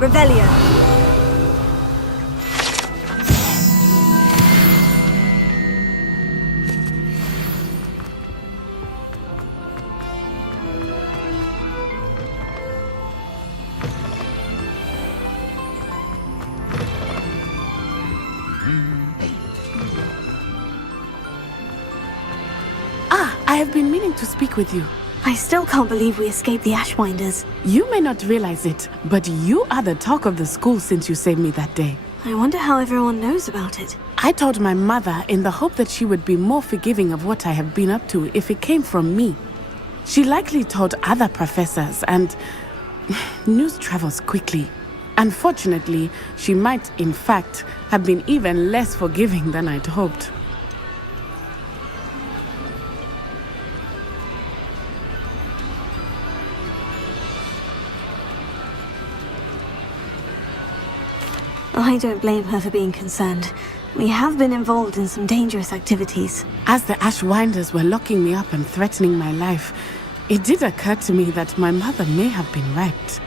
Revelio. I have been meaning to speak with you. I still can't believe we escaped the Ashwinders. You may not realize it, but you are the talk of the school since you saved me that day. I wonder how everyone knows about it. I told my mother in the hope that she would be more forgiving of what I have been up to if it came from me. She likely told other professors, and news travels quickly. Unfortunately, she might, in fact, have been even less forgiving than I'd hoped. I don't blame her for being concerned. We have been involved in some dangerous activities. As the Ashwinders were locking me up and threatening my life, it did occur to me that my mother may have been right.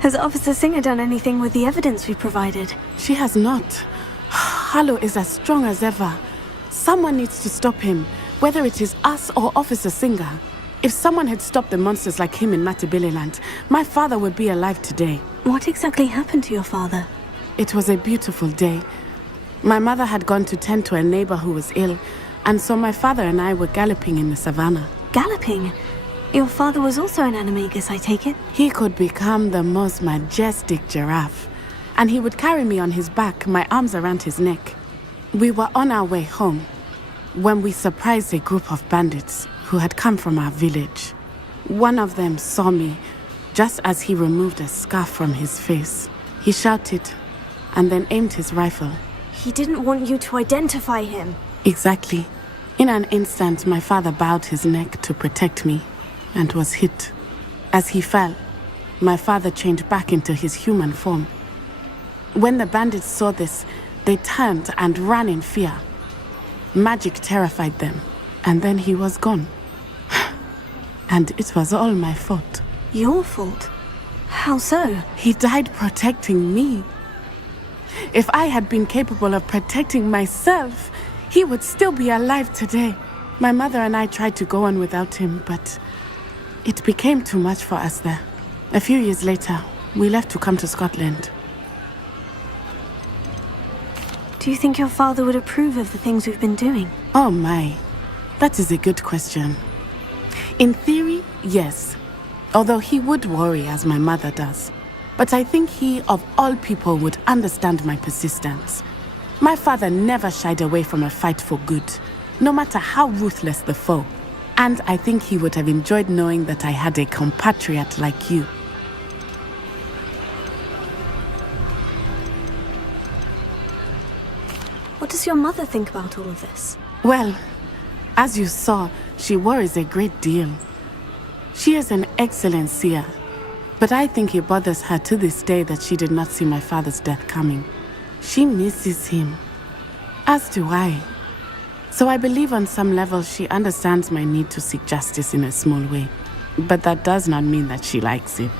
Has Officer Singer done anything with the evidence we provided? She has not. Harlow is as strong as ever. Someone needs to stop him, whether it is us or Officer Singer. If someone had stopped the monsters like him in Matabeleland, my father would be alive today. What exactly happened to your father? It was a beautiful day. My mother had gone to tend to a neighbor who was ill, and so my father and I were galloping in the savannah. Galloping? Your father was also an animagus, I take it? He could become the most majestic giraffe, and he would carry me on his back, my arms around his neck. We were on our way home when we surprised a group of bandits who had come from our village. One of them saw me just as he removed a scarf from his face. He shouted and then aimed his rifle. He didn't want you to identify him. Exactly. In an instant, my father bowed his neck to protect me and was hit. As he fell, my father changed back into his human form. When the bandits saw this, they turned and ran in fear. Magic terrified them, and then he was gone. And it was all my fault. Your fault? How so? He died protecting me. If I had been capable of protecting myself, he would still be alive today. My mother and I tried to go on without him, but it became too much for us there. A few years later, we left to come to Scotland. Do you think your father would approve of the things we've been doing? Oh my, that is a good question. In theory, yes. Although he would worry as my mother does. But I think he, of all people, would understand my persistence. My father never shied away from a fight for good, no matter how ruthless the foe. And I think he would have enjoyed knowing that I had a compatriot like you. What does your mother think about all of this? Well, as you saw, she worries a great deal. She is an excellent seer, but I think it bothers her to this day that she did not see my father's death coming. She misses him, as do I. So I believe on some level she understands my need to seek justice in a small way, but that does not mean that she likes it.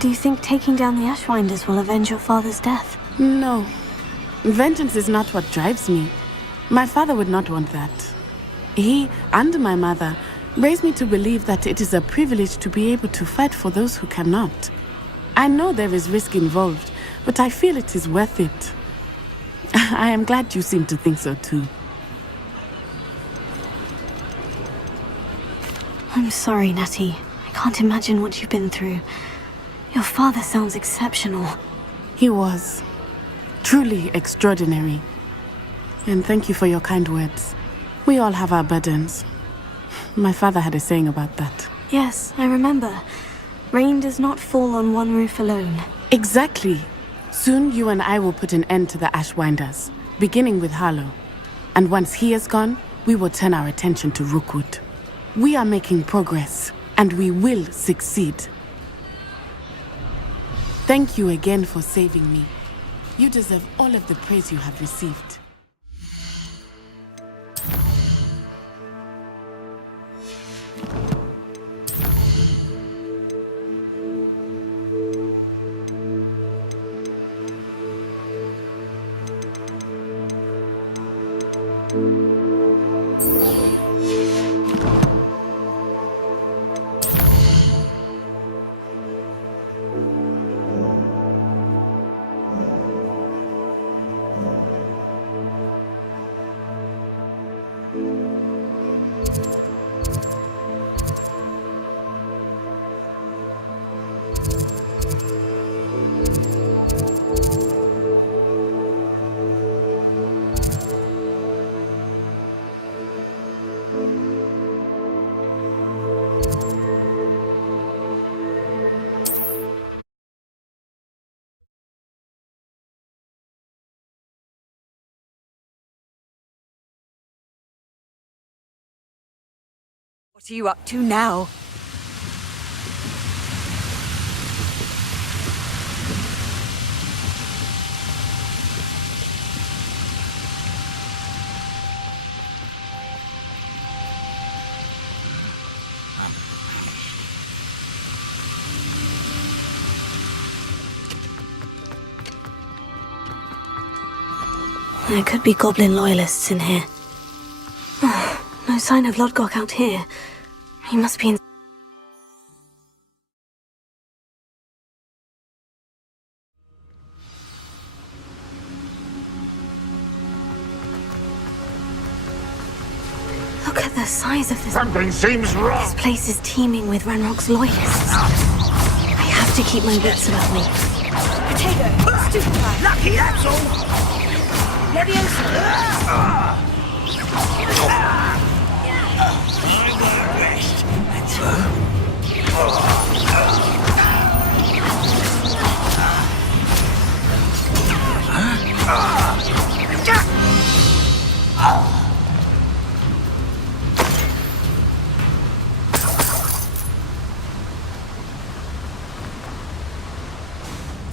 Do you think taking down the Ashwinders will avenge your father's death? No. Vengeance is not what drives me. My father would not want that. He and my mother raised me to believe that it is a privilege to be able to fight for those who cannot. I know there is risk involved, but I feel it is worth it. I am glad you seem to think so too. I'm sorry, Natty. I can't imagine what you've been through. Your father sounds exceptional. He was. Truly extraordinary. And thank you for your kind words. We all have our burdens. My father had a saying about that. Yes, I remember. Rain does not fall on one roof alone. Exactly. Soon you and I will put an end to the Ashwinders, beginning with Harlow. And once he is gone, we will turn our attention to Rookwood. We are making progress, and we will succeed. Thank you again for saving me. You deserve all of the praise you have received. What are you up to now? There could be goblin loyalists in here. No sign of Lodgok out here. He must be in... Look at the size of this... Something seems wrong! This place is teeming with Ranrok's loyalists. I have to keep my wits about me. Potato! Stupefy! Lucky, that's all! Leviosa! I'm gonna rest. That's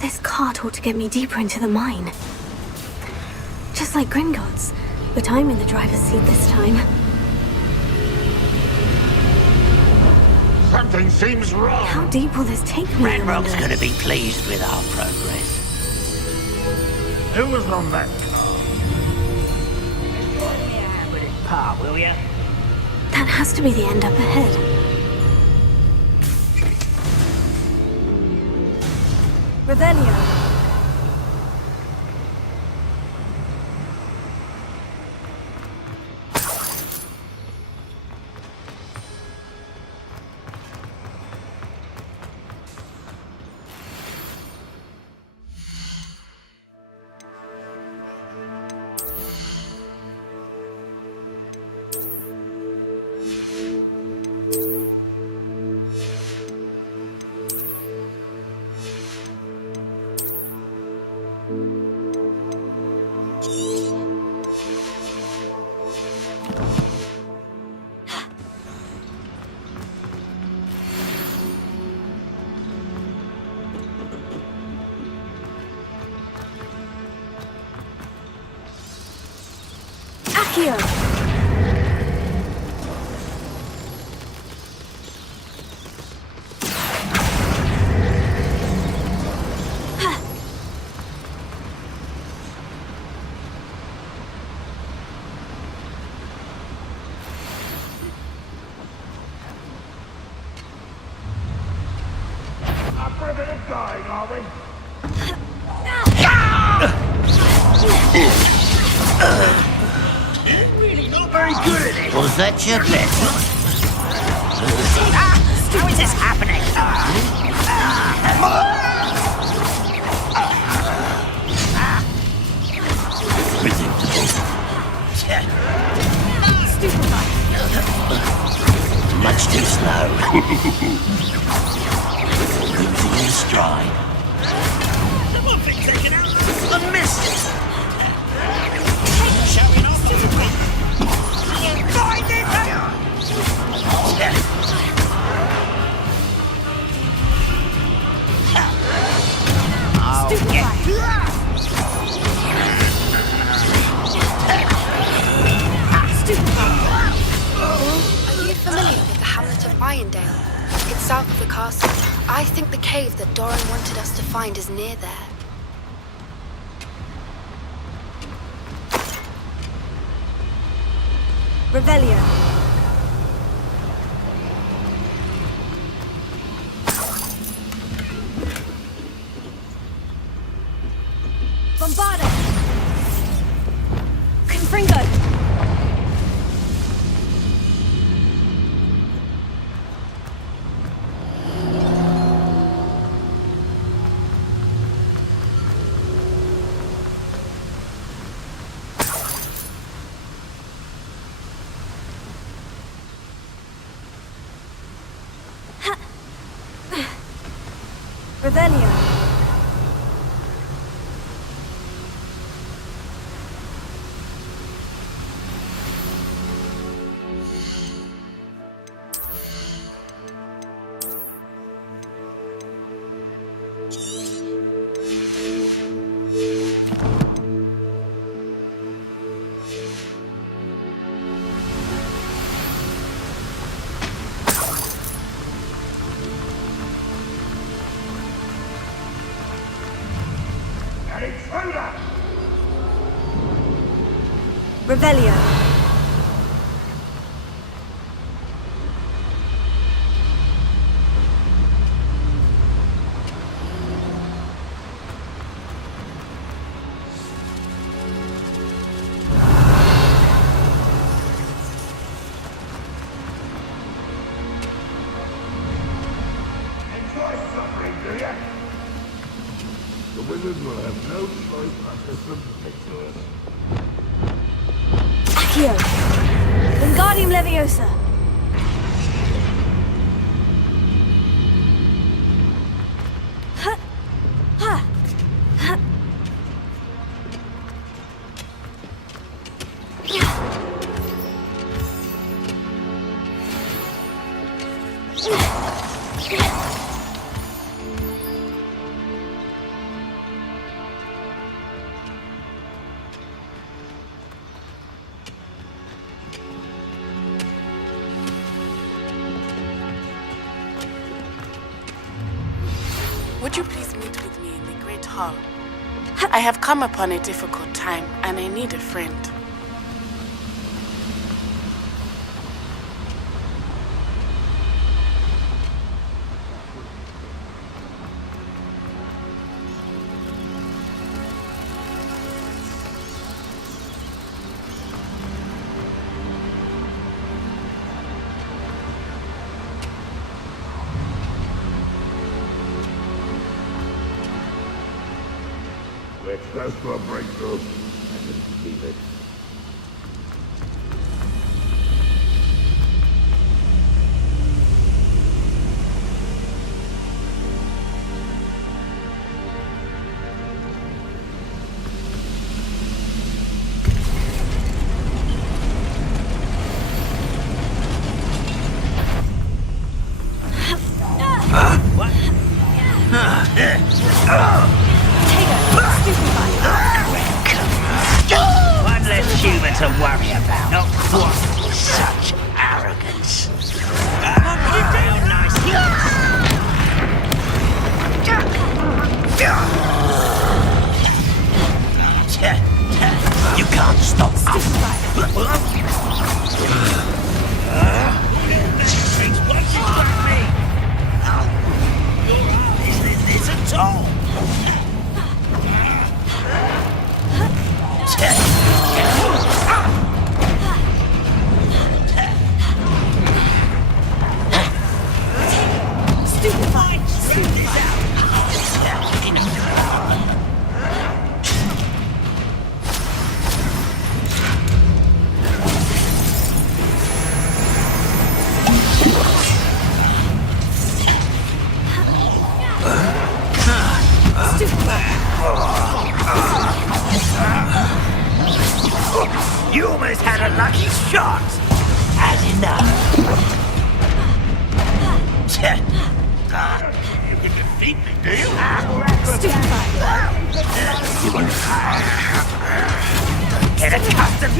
This cart ought to get me deeper into the mine. Just like Gringotts, but I'm in the driver's seat this time. Something seems wrong! How deep will this take me, I Ranrok's wonder? gonna be pleased with our progress. Who was on that? Yeah, with his part, will ya? That has to be the end up ahead. Revelio! Accio! Our brother is dying, are we? Really not very good at it. Was that your bet? How is this happening? Much too slow. Losing in stride. Someone fix that shit out. I missed it. Showing off. Find it! Are you familiar with the hamlet of Irondale? It's south of the castle. I think the cave that Doran wanted us to find is near there. Revelio. Bombarda. Confringo. Revelio. An intruder! Revelio. Enjoy suffering, do ya? The wizard will have no choice but to submit to us. Accio. Wingardium Leviosa. Ha. Ha. Ha. Would you please meet with me in the Great Hall? I have come upon a difficult time, and I need a friend. We're close to a breakthrough. I didn't believe it. One less human to worry about. Not quite such arrogance. Down nicely. You can't stop us. Once you've got me, your arm isn't this at all. Stupefied. You almost had a lucky shot. Had enough. You can defeat me, do you? Get accustomed.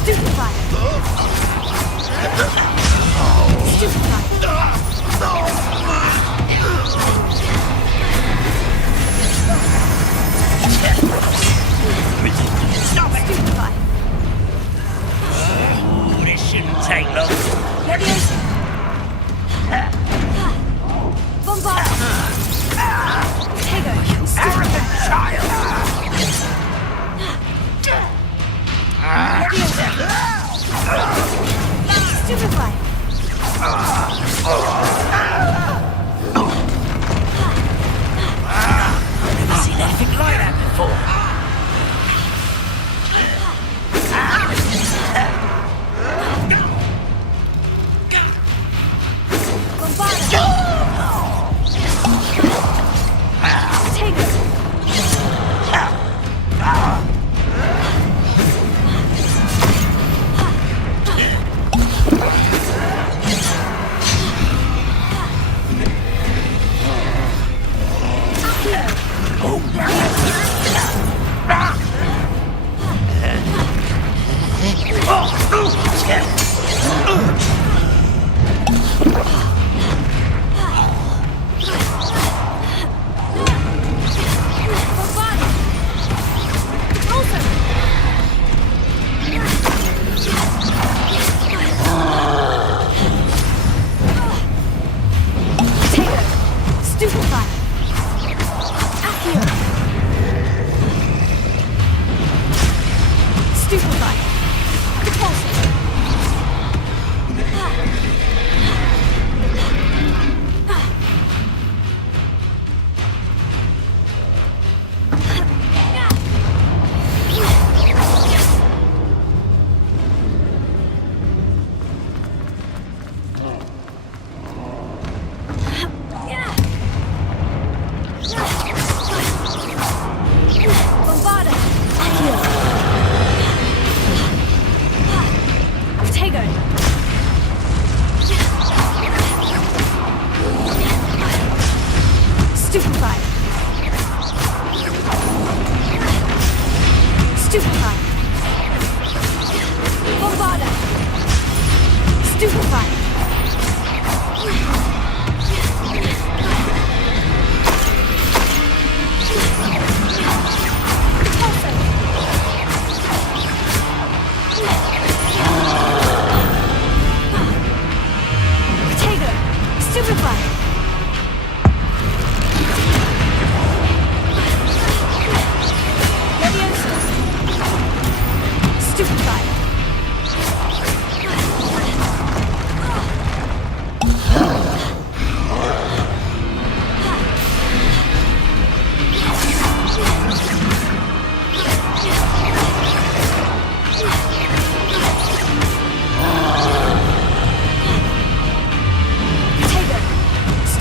Stupefied. Stupefied.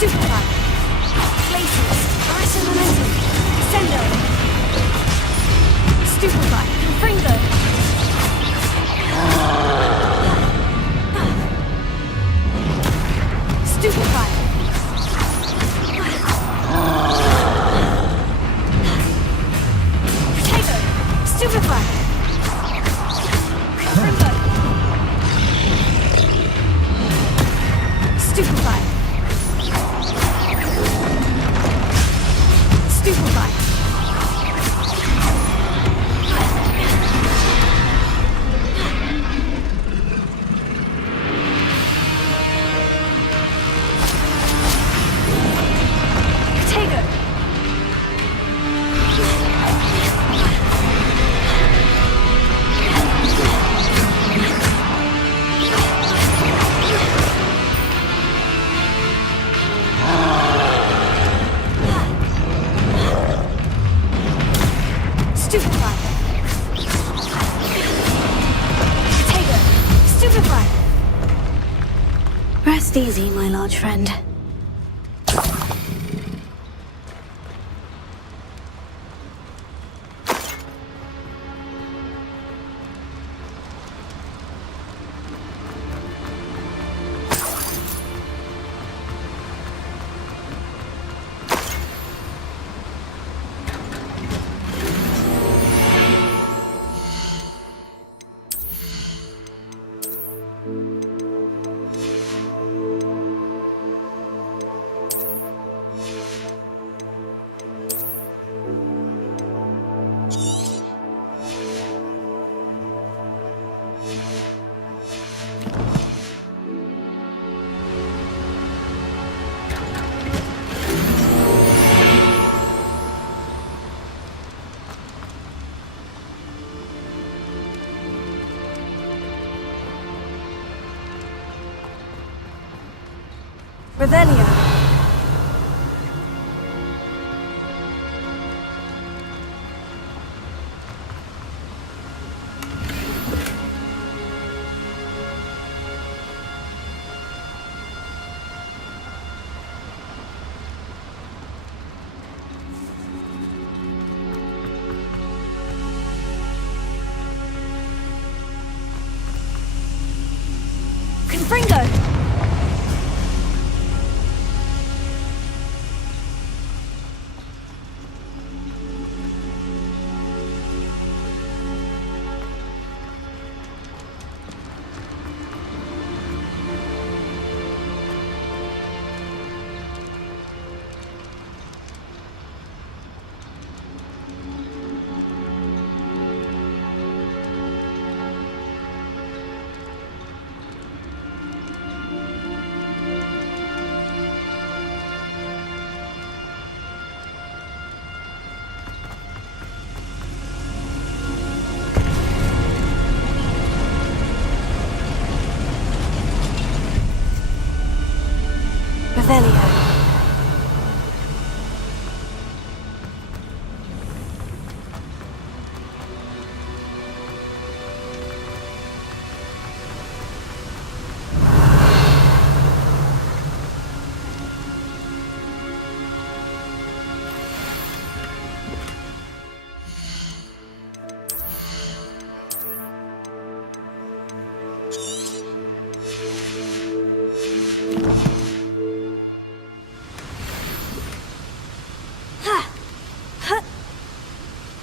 Stupefy. Glacius. Arrested momentum. Sendo. Stupefy. Confringo. Stupefy. Potato. Stupefy. Confringo. Stupefy. Stupefy. Potato. Stupefy. Potato. Stupefy. Rest easy, my large friend. Revelio. Confringo. Revelio.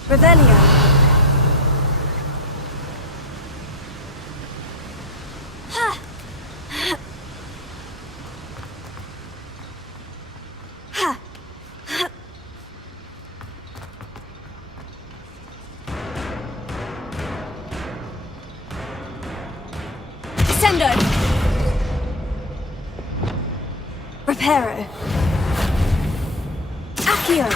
Revelio. Descendo. Reparo. Accio.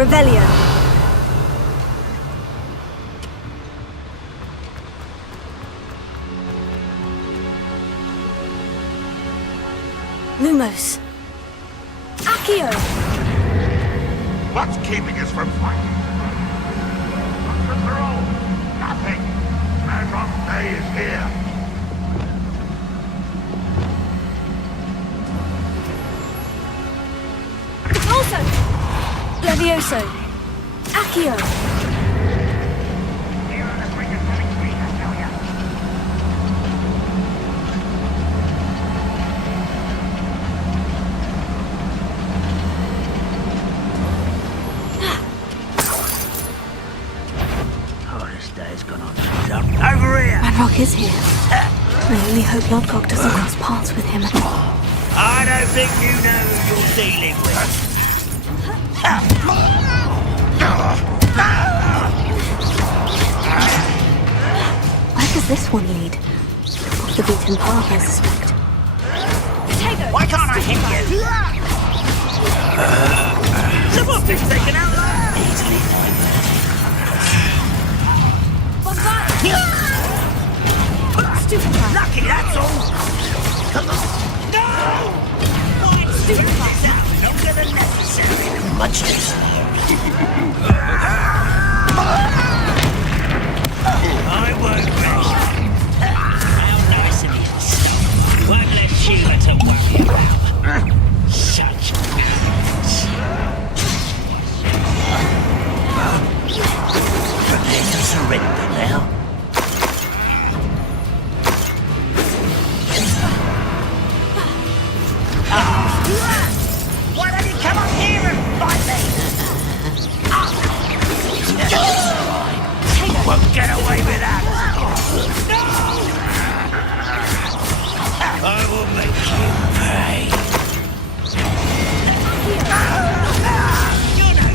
Revelio. Lumos. Accio. What's keeping us from fighting? Control! Nothing! Ranrok Day is here! Also. Levioso. Accio. Ranrok is here. I only hope Lodgok doesn't cross paths with him. I don't think you know who you're dealing with. Where does this one lead? Off the beaten path, I suspect. Why can't I hit you? Someone been taken out there! Lucky, that's all! No! Why stupid this out longer than necessary? Much too I won't rest. How nice of you to stop. One less Sheila to worry about. Such arrogance. Prepare to surrender now. Why don't you come up here and fight me? Won't get away with that. No! I will make you pay. You're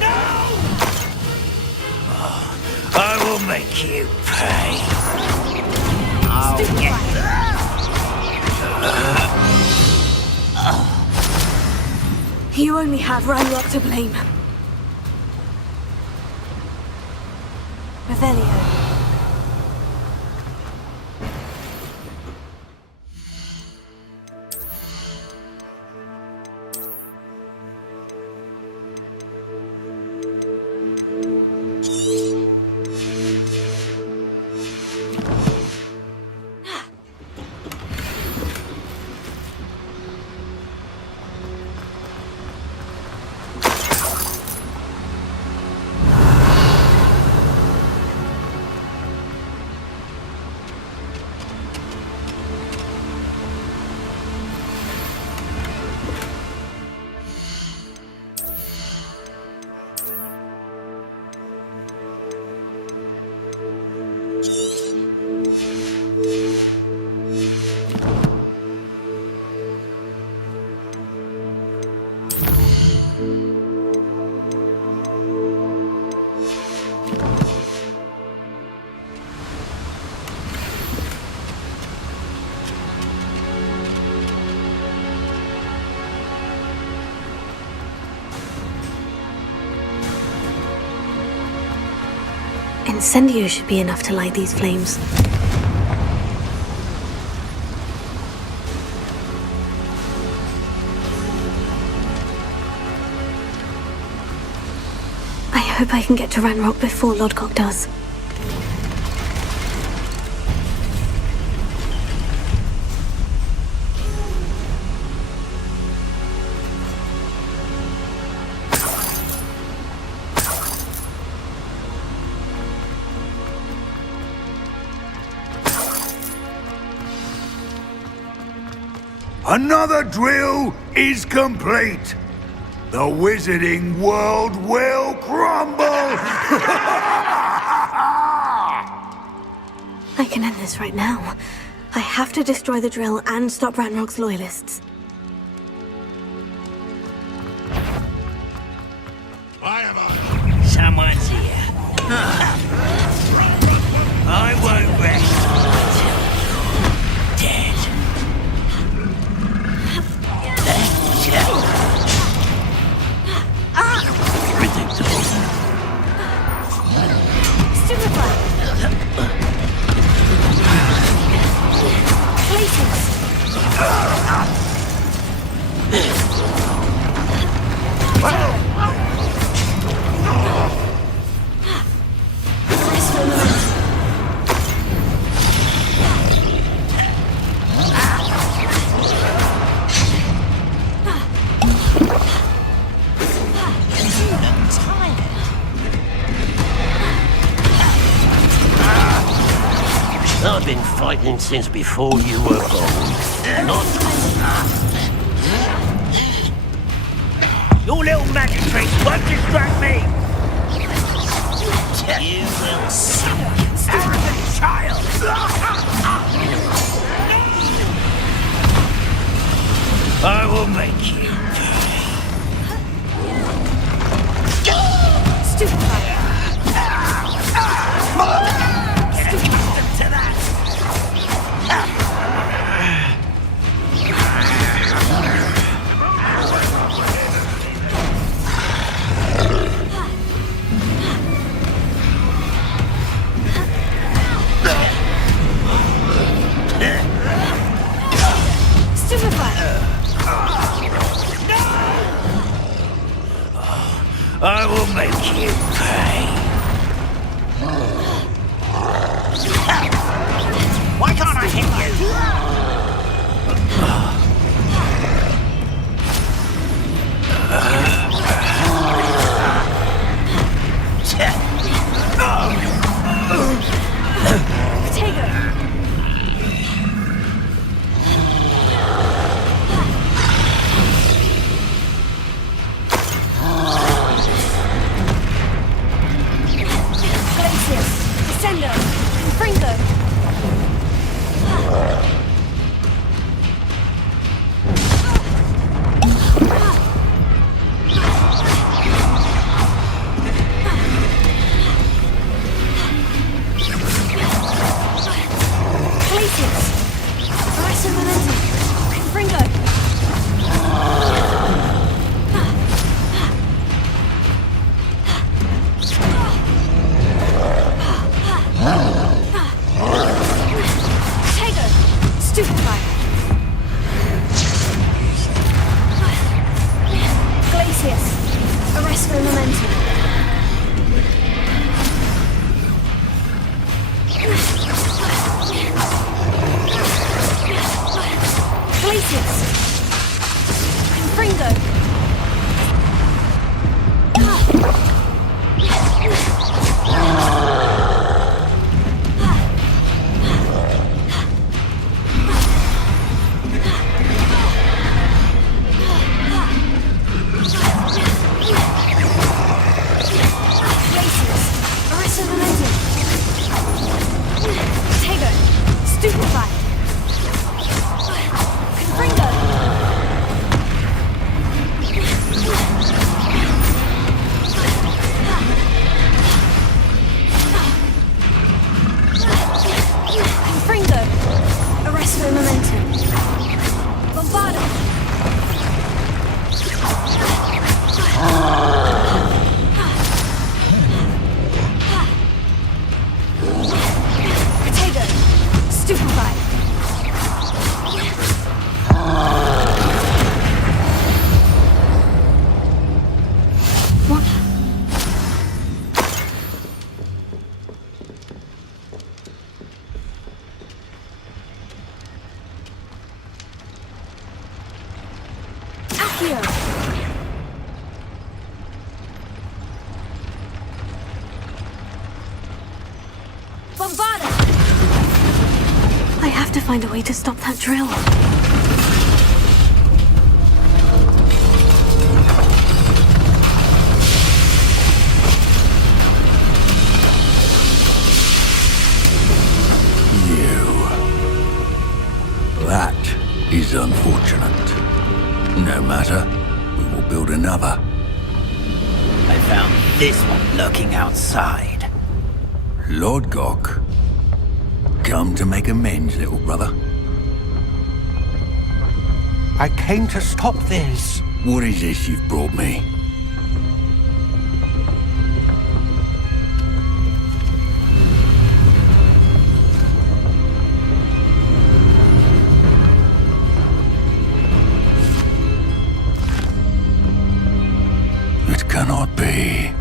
no I will make you pay. I'll get You only have Ranrok to blame. Revelio. Incendio should be enough to light these flames. I hope I can get to Ranrok before Lodgok does. Another drill is complete. The wizarding world will crumble! I can end this right now. I have to destroy the drill and stop Ranrok's loyalists. I am on. Someone's here. been fighting since before you were born. Not... Your little magic tricks won't distract me! You will see. Arrogant child! I will make you. Stupid. Get accustomed to that! I will make you pay. Why can't I hit Find a way to stop that drill. That is unfortunate. No matter, we will build another. I found this one lurking outside. Lord Gok. Come to make amends, little brother. I came to stop this. What is this you've brought me? It cannot be.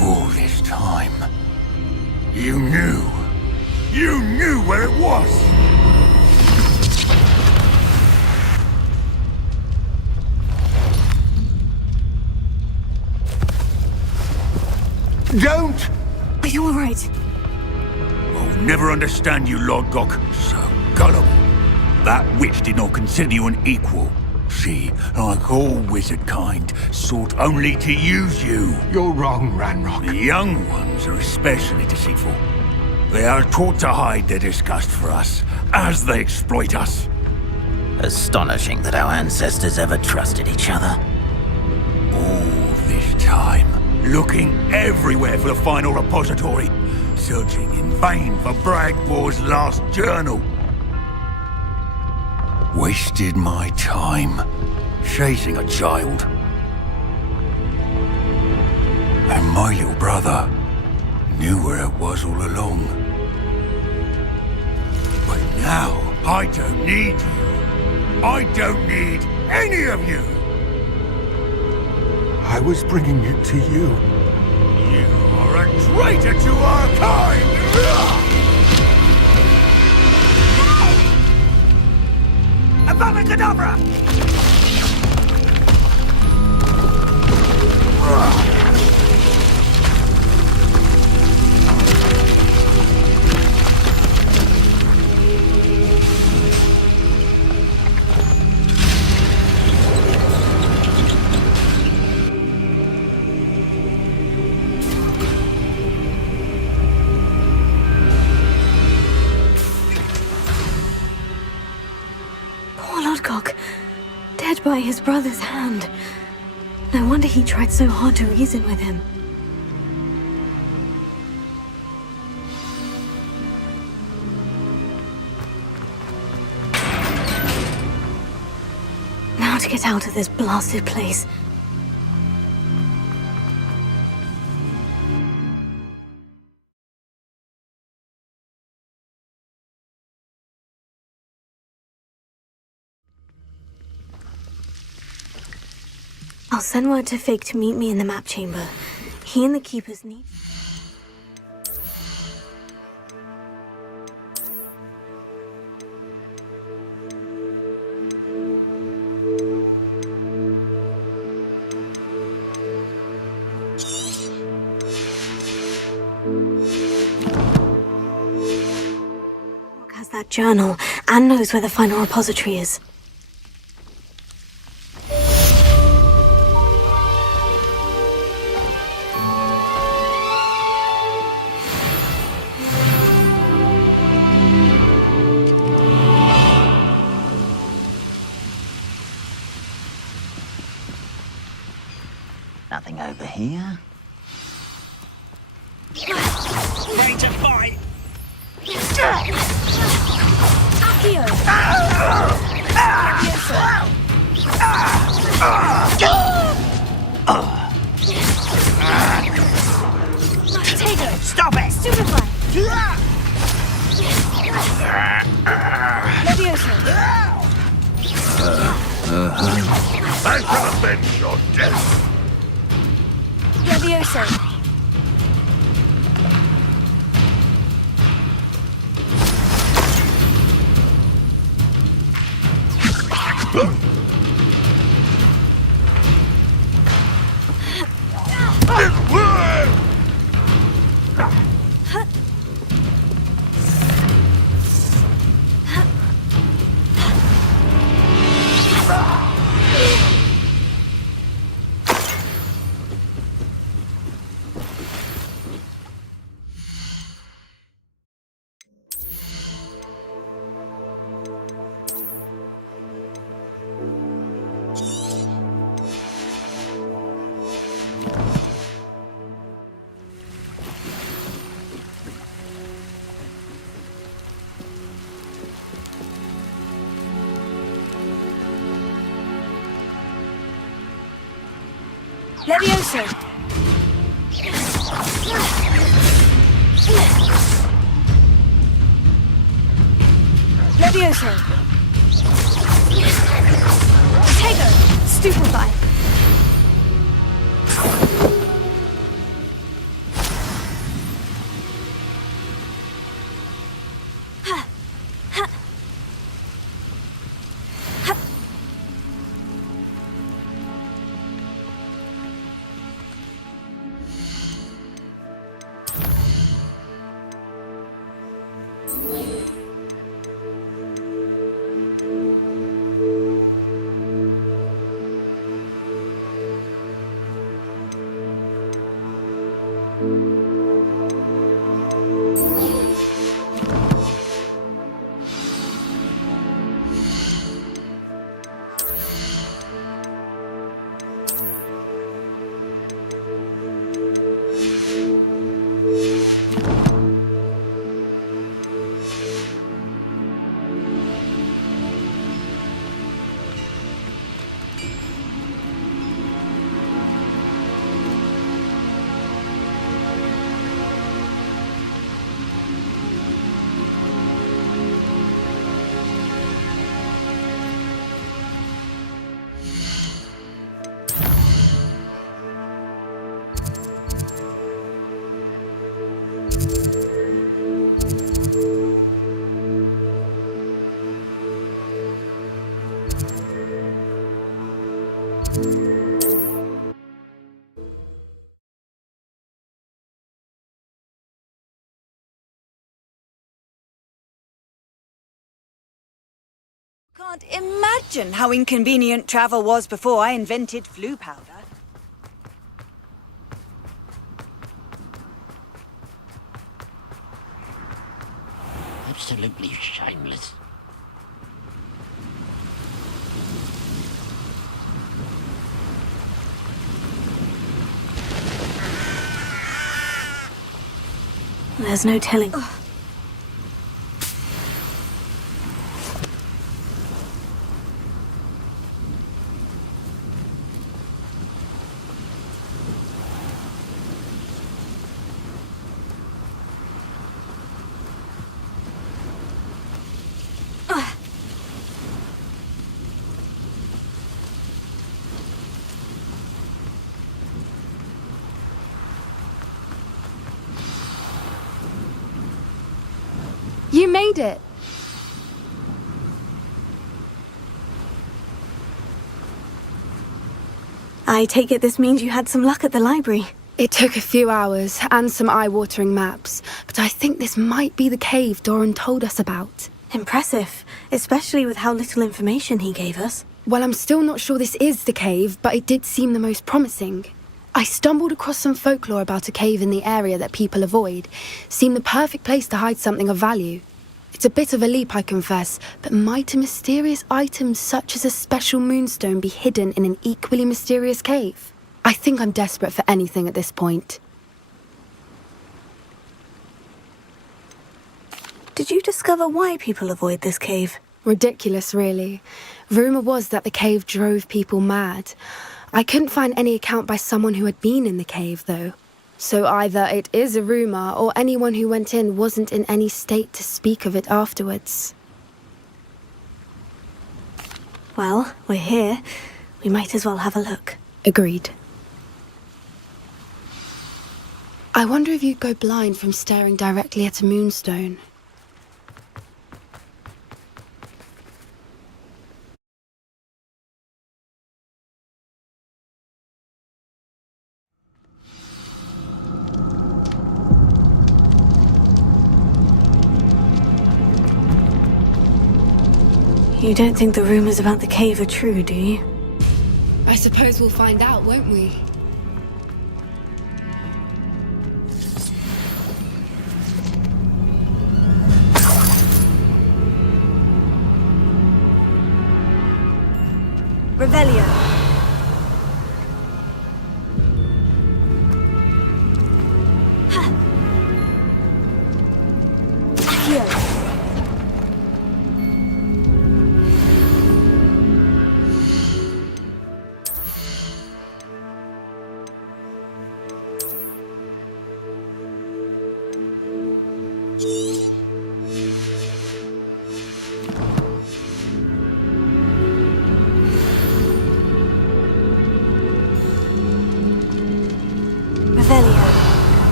All this time. You knew. You knew where it was! Don't! Are you all right? Oh never understand you, Lord Gok. So gullible. That witch did not consider you an equal. She, like all wizard kind, sought only to use you. You're wrong, Ranrok. The young ones are especially deceitful. They are taught to hide their disgust for us, as they exploit us. Astonishing that our ancestors ever trusted each other. All this time, looking everywhere for the final repository, searching in vain for Bragbor's last journal. Wasted my time chasing a child. And my little brother knew where it was all along. But now, I don't need you. I don't need any of you. I was bringing it to you. You are a traitor to our kind! Abracadabra! Dead by his brother's hand. No wonder he tried so hard to reason with him. Now to get out of this blasted place. I'll send word to Fig to meet me in the map chamber. He and the keepers need... has that journal and knows where the final repository is. Nothing over here. Ready to fight! Accio! Potato! Stop it! Stupefy! Levioso! I shall avenge your death! Levioso! Levioso! Levioso! Potato! Stupefy! Can't imagine how inconvenient travel was before I invented flu powder. Absolutely shameless. There's no telling. You made it! I take it this means you had some luck at the library. It took a few hours and some eye-watering maps, but I think this might be the cave Doran told us about. Impressive, especially with how little information he gave us. Well, I'm still not sure this is the cave, but it did seem the most promising. I stumbled across some folklore about a cave in the area that people avoid. Seemed the perfect place to hide something of value. It's a bit of a leap, I confess, but might a mysterious item such as a special moonstone be hidden in an equally mysterious cave? I think I'm desperate for anything at this point. Did you discover why people avoid this cave? Ridiculous, really. Rumour was that the cave drove people mad. I couldn't find any account by someone who had been in the cave, though. So either it is a rumour, or anyone who went in wasn't in any state to speak of it afterwards. Well, we're here. We might as well have a look. Agreed. I wonder if you'd go blind from staring directly at a moonstone. You don't think the rumors about the cave are true, do you? I suppose we'll find out, won't we? Revelio. Accio.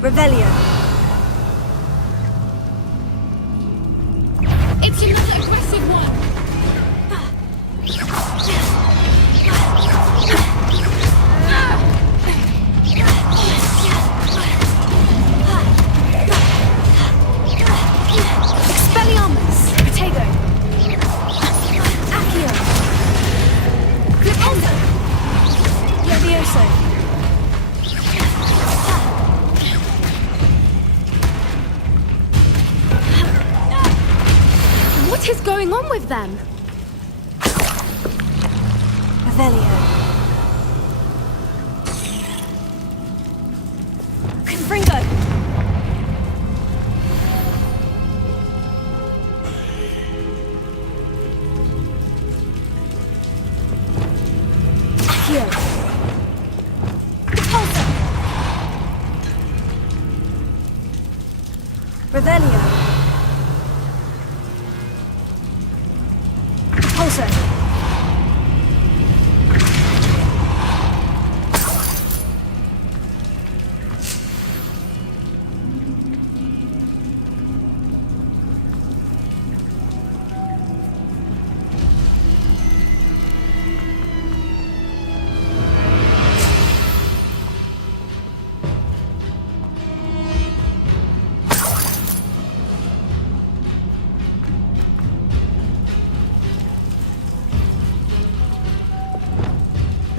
Revelio. It's another aggressive one! Expelliarmus. Potato. Accio. Clipondo. Levioso. What is going on with them? Revelio. Confringo. Accio. Repulsor. Revelio.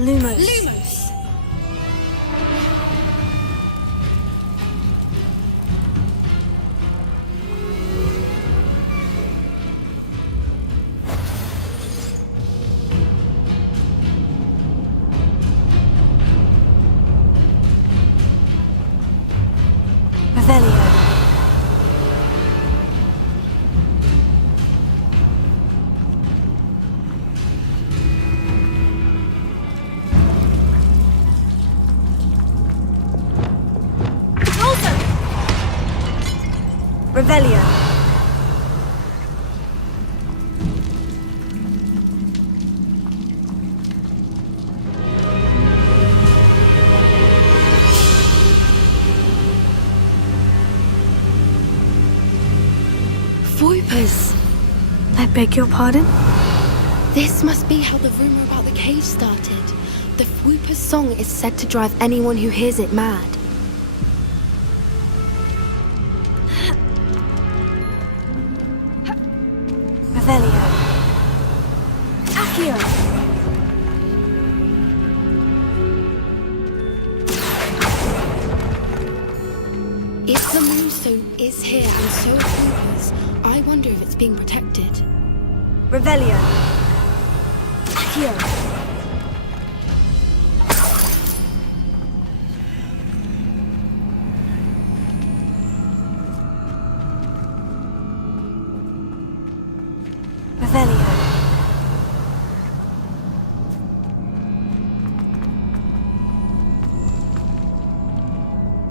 Lumos. Lumos! Revelio. Revelio. Voipers! I beg your pardon? This must be how the rumor about the cave started. The Voipers' song is said to drive anyone who hears it mad. Revelio. Accio. If the moonstone is here and so are Voipers, I wonder if it's being protected. Revelio. Accio. Revelio.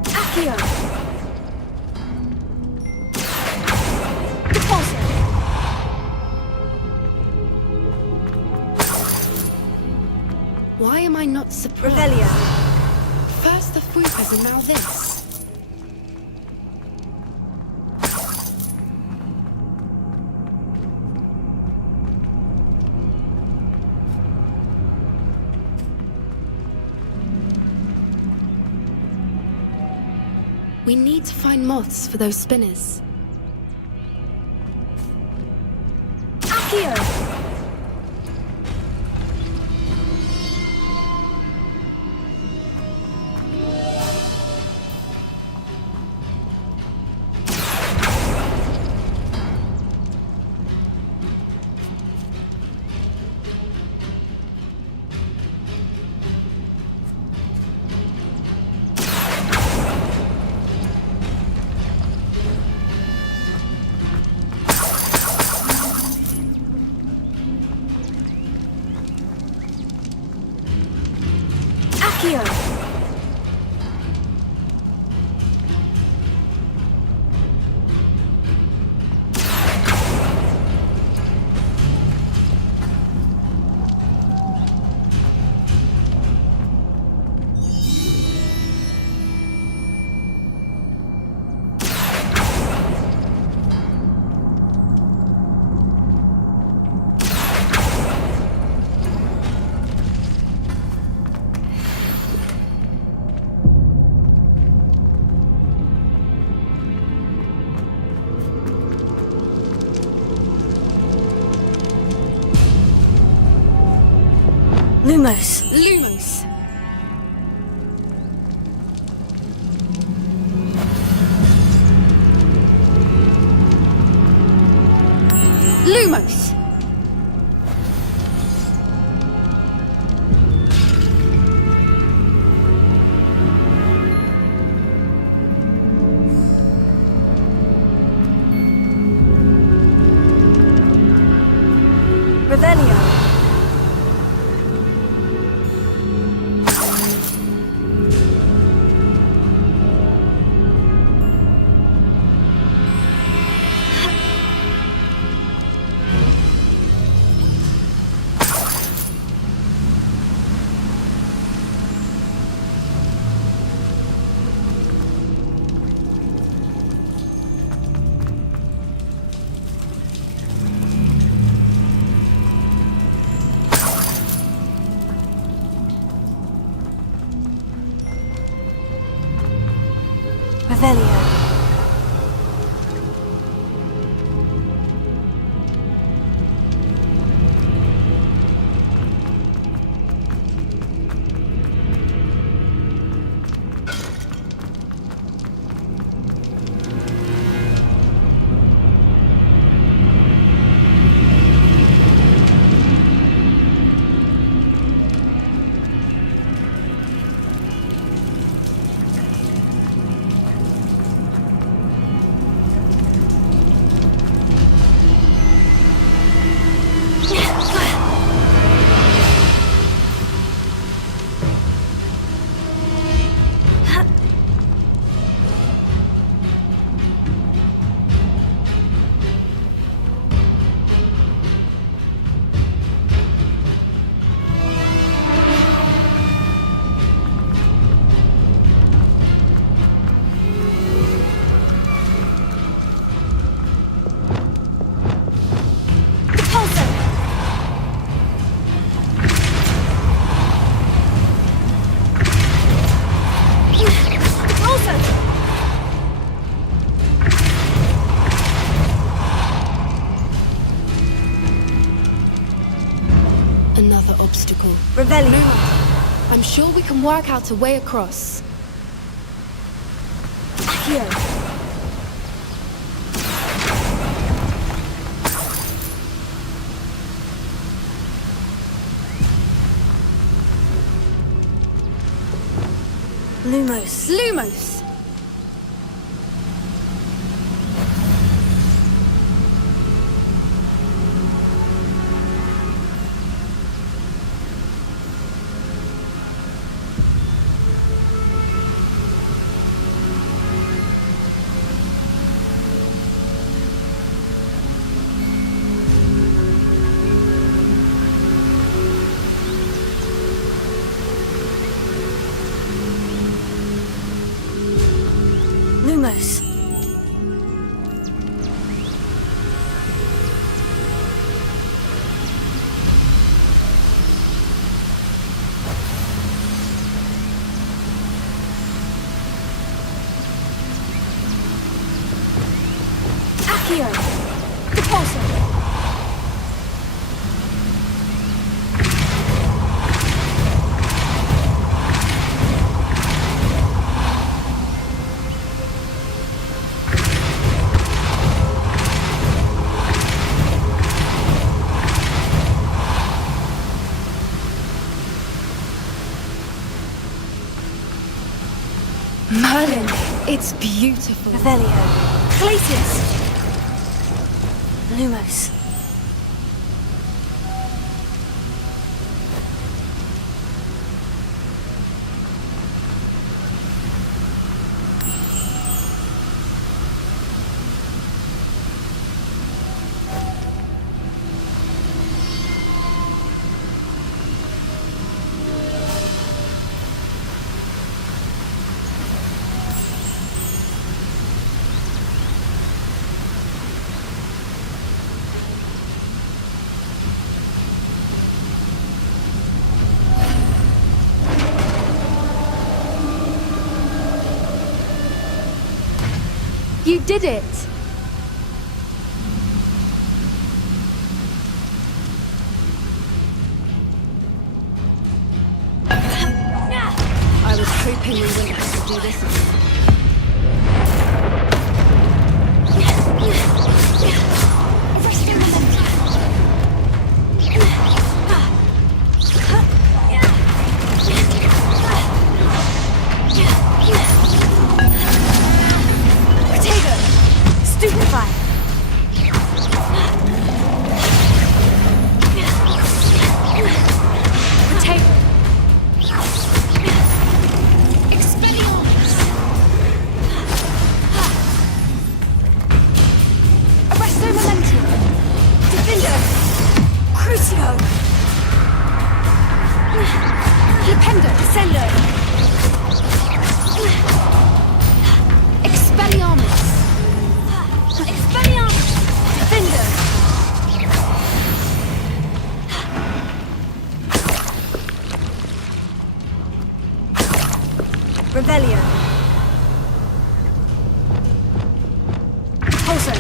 Accio. Repulsor. Why am I not surprised? Revelio. First the Voipers and now this. We need to find moths for those spinners. Accio. Accio. Lumos. Lumos! Lumos! Revelio. Another obstacle. Revelio. I'm sure we can work out a way across. Accio. Lumos. Lumos! Lumos. Accio. Repulsor. Merlin, it's beautiful. Revelio. Glacius. Lumos. You did it! I was hoping we wouldn't have to do this again. Stupefy. Potato! Expelliarmus! Arresto Momentum. Defender. Crucio. Flipendo! Descendo. Expelliarmus! Expelliarmus. Defender. Revelio. Repulsor.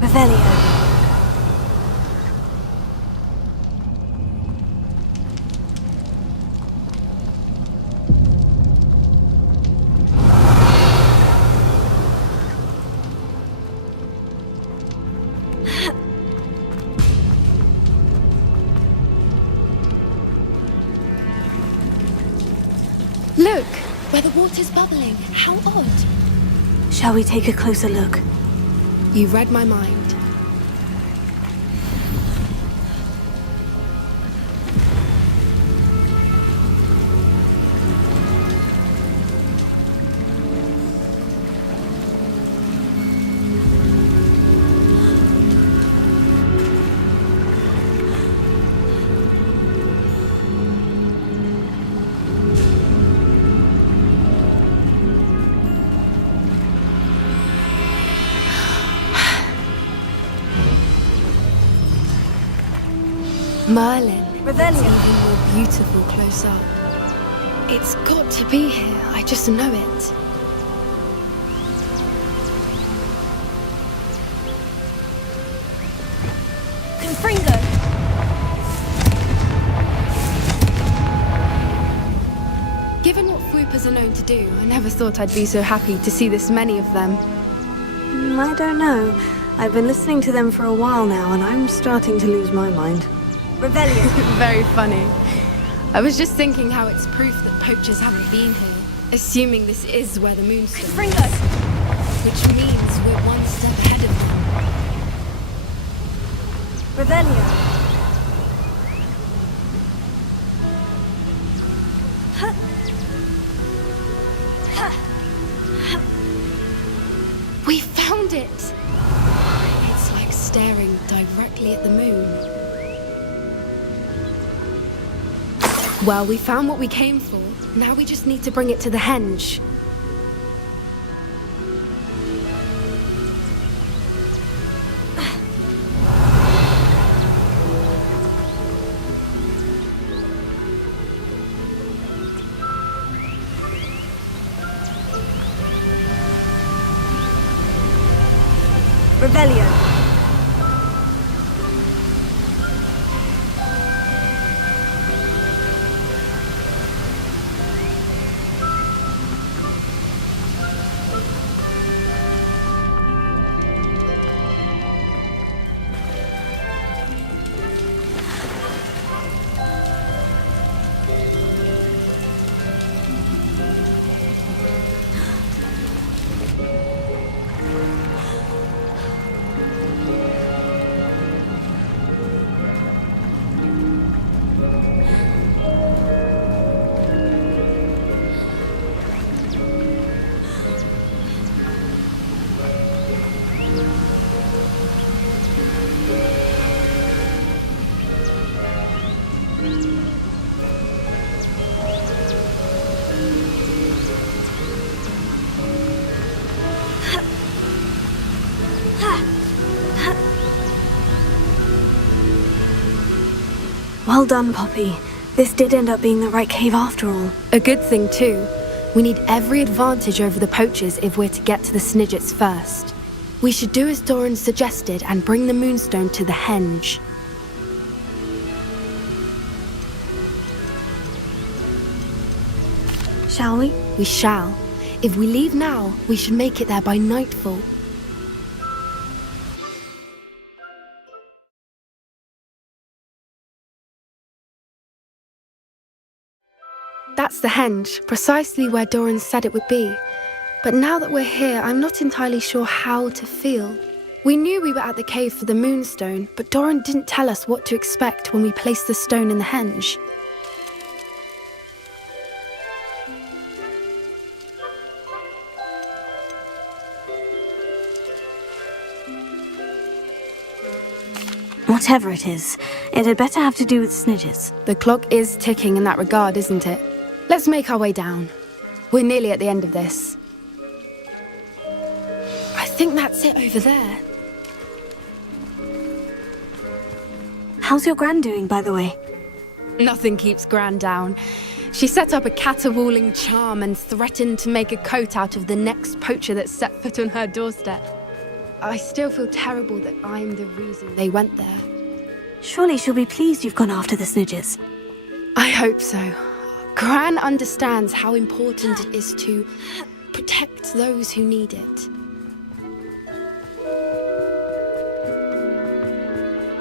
Revelio. Look! Where the water's bubbling. How odd. Shall we take a closer look? You read my mind. Merlin. Revelio. It's even more beautiful close up. It's got to be here. I just know it. Confringo. Given what floopers are known to do, I never thought I'd be so happy to see this many of them. I don't know. I've been listening to them for a while now, and I'm starting to lose my mind. Revelio. Very funny. I was just thinking how it's proof that poachers haven't been here, assuming this is where the moonstone is. Confringo. Which means we're one step ahead of them. Revelio. We found it! It's like staring directly at the moon. Well, we found what we came for. Now we just need to bring it to the henge. Revelio. Well done, Poppy. This did end up being the right cave after all. A good thing, too. We need every advantage over the poachers if we're to get to the Snidgets first. We should do as Doran suggested and bring the moonstone to the henge. Shall we? We shall. If we leave now, we should make it there by nightfall. That's the henge, precisely where Doran said it would be. But now that we're here, I'm not entirely sure how to feel. We knew we were at the cave for the moonstone, but Doran didn't tell us what to expect when we placed the stone in the henge. Whatever it is, it had better have to do with Snidgets. The clock is ticking in that regard, isn't it? Let's make our way down. We're nearly at the end of this. I think that's it over there. How's your Gran doing, by the way? Nothing keeps Gran down. She set up a caterwauling charm and threatened to make a coat out of the next poacher that set foot on her doorstep. I still feel terrible that I'm the reason they went there. Surely she'll be pleased you've gone after the Snidgets. I hope so. Gran understands how important it is to protect those who need it.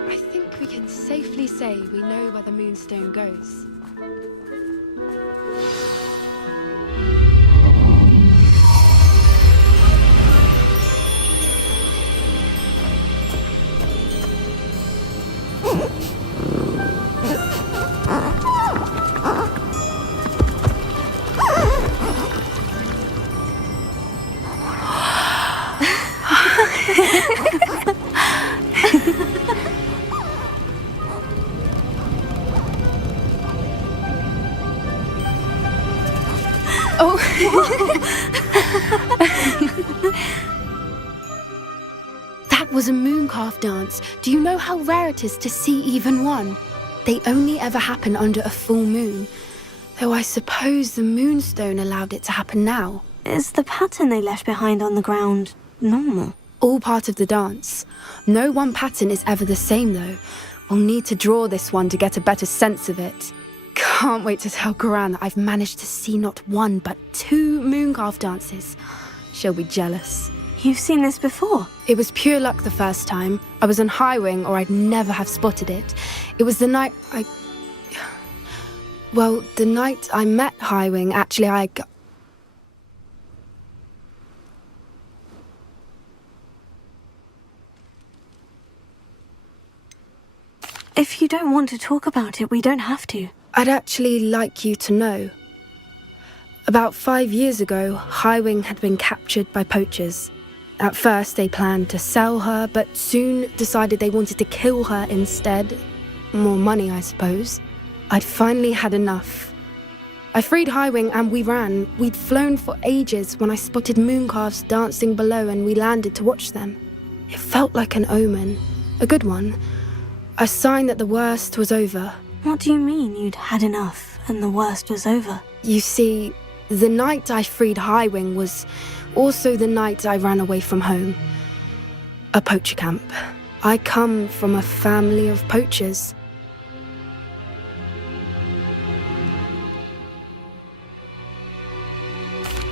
I think we can safely say we know where the moonstone goes. That was a mooncalf dance. Do you know how rare it is to see even one? they only ever happen under a full moon. Though I suppose the moonstone allowed it to happen now. Is the pattern they left behind on the ground normal? All part of the dance. No one pattern is ever the same, though. We'll need to draw this one to get a better sense of it. Can't wait to tell Gran that I've managed to see not one, but 2 mooncalf dances. She'll be jealous. You've seen this before? It was pure luck the first time. I was on Highwing, or I'd never have spotted it. It was the night the night I met Highwing, actually, If you don't want to talk about it, we don't have to. I'd actually like you to know. About 5 years ago, Highwing had been captured by poachers. At first, they planned to sell her, but soon decided they wanted to kill her instead. More money, I suppose. I'd finally had enough. I freed Highwing and we ran. We'd flown for ages when I spotted mooncalves dancing below and we landed to watch them. It felt like an omen. A good one. A sign that the worst was over. What do you mean you'd had enough and the worst was over? You see, the night I freed Highwing was also the night I ran away from home. A poacher camp. I come from a family of poachers.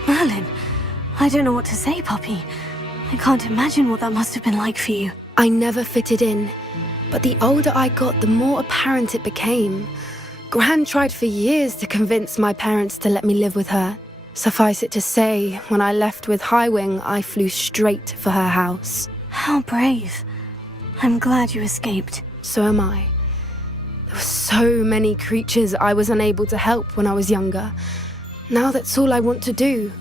Merlin, I don't know what to say, puppy. I can't imagine what that must have been like for you. I never fitted in, but the older I got, the more apparent it became. Gran tried for years to convince my parents to let me live with her. Suffice it to say, when I left with Highwing, I flew straight for her house. How brave. I'm glad you escaped. So am I. There were so many creatures I was unable to help when I was younger. Now that's all I want to do.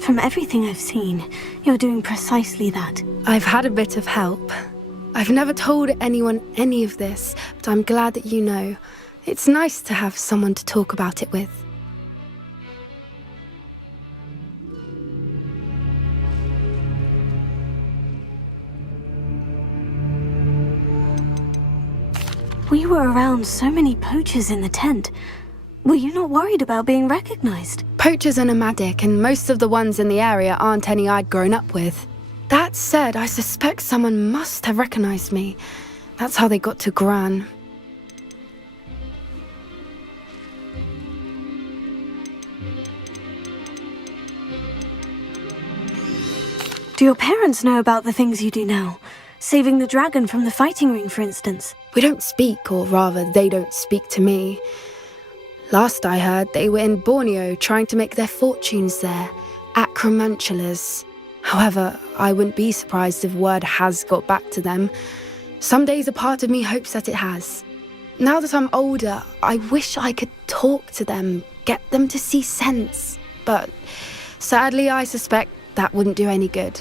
From everything I've seen, you're doing precisely that. I've had a bit of help. I've never told anyone any of this, but I'm glad that you know. It's nice to have someone to talk about it with. We were around so many poachers in the tent. Were you not worried about being recognized? Poachers are nomadic, and most of the ones in the area aren't any I'd grown up with. That said, I suspect someone must have recognized me. That's how they got to Gran. Do your parents know about the things you do now? Saving the dragon from the fighting ring, for instance. We don't speak, or rather, they don't speak to me. Last I heard, they were in Borneo trying to make their fortunes there. Acromantulas. However, I wouldn't be surprised if word has got back to them. Some days a part of me hopes that it has. Now that I'm older, I wish I could talk to them, get them to see sense. But sadly, I suspect that wouldn't do any good.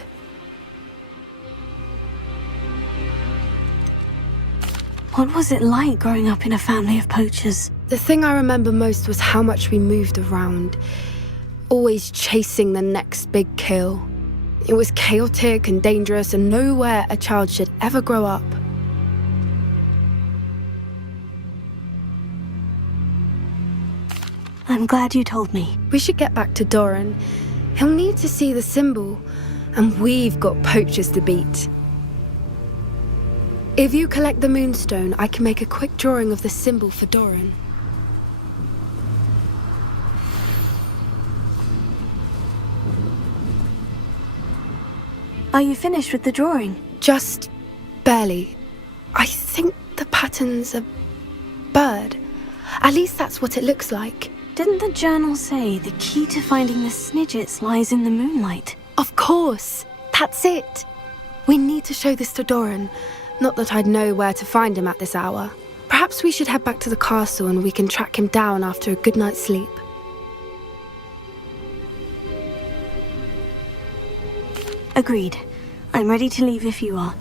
What was it like growing up in a family of poachers? The thing I remember most was how much we moved around, always chasing the next big kill. It was chaotic and dangerous, and nowhere a child should ever grow up. I'm glad you told me. We should get back to Doran. He'll need to see the symbol, and we've got poachers to beat. If you collect the moonstone, I can make a quick drawing of the symbol for Doran. Are you finished with the drawing? Just barely. I think the pattern's a bird. At least that's what it looks like. Didn't the journal say the key to finding the Snidgets lies in the moonlight? Of course. That's it. We need to show this to Doran. Not that I'd know where to find him at this hour. Perhaps we should head back to the castle and we can track him down after a good night's sleep. Agreed. I'm ready to leave if you are.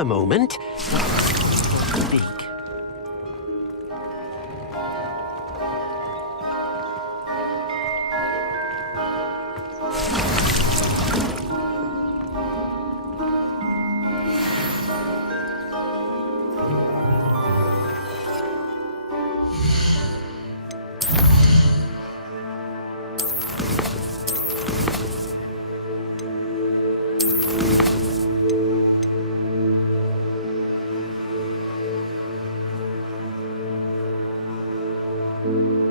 a moment. Speak. Thank you.